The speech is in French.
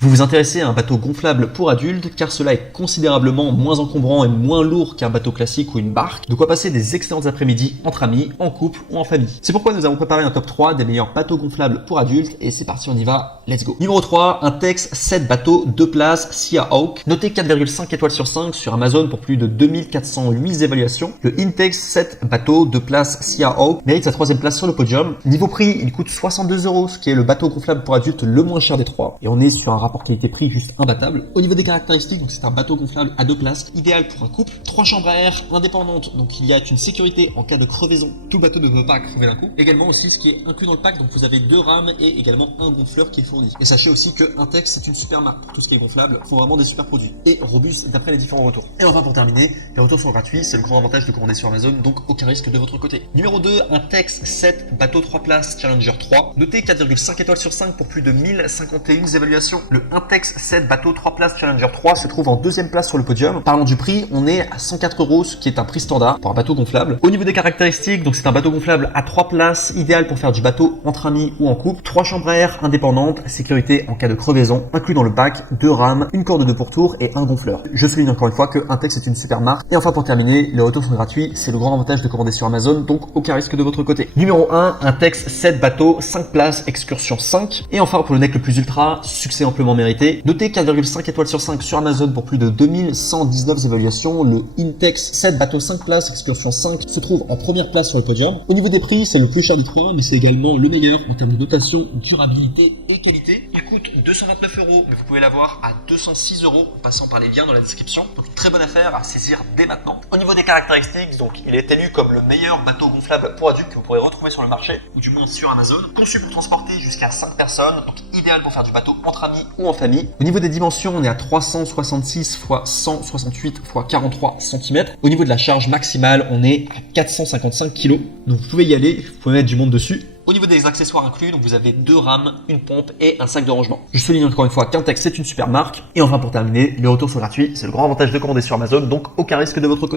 Vous vous intéressez à un bateau gonflable pour adultes car cela est considérablement moins encombrant et moins lourd qu'un bateau classique ou une barque, de quoi passer des excellentes après-midi entre amis, en couple ou en famille. C'est pourquoi nous avons préparé un top 3 des meilleurs bateaux gonflables pour adultes et c'est parti, on y va, let's go. Numéro 3, Intex 7 bateaux 2 places Sea Hawk, noté 4,5 étoiles sur 5 sur Amazon pour plus de 2408 évaluations. Le Intex 7 bateaux 2 places Sea Hawk mérite sa 3e place sur le podium. Niveau prix, il coûte 62 €, ce qui est le bateau gonflable pour adultes le moins cher des trois. Et on est sur un rapport qualité-prix juste imbattable. Au niveau des caractéristiques, donc c'est un bateau gonflable à 2 places, idéal pour un couple. 3 chambres à air indépendantes, donc il y a une sécurité en cas de crevaison. Tout le bateau ne peut pas crever d'un coup. Également aussi ce qui est inclus dans le pack, donc vous avez 2 rames et également un gonfleur qui est fourni. Et sachez aussi que Intex c'est une super marque pour tout ce qui est gonflable. Ils font vraiment des super produits et robustes d'après les différents retours. Et enfin pour terminer, les retours sont gratuits, c'est le grand avantage de commander sur Amazon, donc aucun risque de votre côté. Numéro 2, Intex 7 bateau 3 places Challenger 3, noté 4,5 étoiles sur 5 pour plus de 1051 évaluations. Le Intex 7 bateau 3 places Challenger 3 se trouve en 2e place sur le podium. Parlant du prix, on est à 104 €, ce qui est un prix standard pour un bateau gonflable. Au niveau des caractéristiques, donc c'est un bateau gonflable à 3 places, idéal pour faire du bateau entre amis ou en couple. 3 chambres à air indépendantes, sécurité en cas de crevaison, inclus dans le pack, 2 rames, une corde de pourtour et un gonfleur. Je souligne encore une fois que Intex est une super marque. Et enfin pour terminer, les retours sont gratuits, c'est le grand avantage de commander sur Amazon, donc aucun risque de votre côté. Numéro 1, Intex 7 bateaux, 5 places, excursion 5. Et enfin pour le neck le plus ultra, succès amplement mérité, noté 4,5 étoiles sur 5 sur Amazon pour plus de 2119 évaluations, le Intex 7 bateau 5 places, excursion 5 se trouve en première place sur le podium. Au niveau des prix, c'est le plus cher des trois, mais c'est également le meilleur en termes de notation, durabilité et qualité. Il coûte 229 €, mais vous pouvez l'avoir à 206 € en passant par les liens dans la description. Donc une très bonne affaire à saisir dès maintenant. Au niveau des caractéristiques, donc il est élu comme le meilleur bateau gonflable pour adultes que vous pourrez retrouver sur le marché, ou du moins sur Amazon. Conçu pour transporter jusqu'à 5 personnes, donc idéal pour faire du bateau entre amis ou en famille. Au niveau des dimensions, on est à 366 x 168 x 43 cm. Au niveau de la charge maximale, on est à 455 kg. Donc vous pouvez y aller, vous pouvez mettre du monde dessus. Au niveau des accessoires inclus, donc vous avez 2 rames, une pompe et un sac de rangement. Je souligne encore une fois qu'Intex c'est une super marque. Et enfin pour terminer, les retours sont gratuits, c'est le grand avantage de commander sur Amazon, donc aucun risque de votre côté.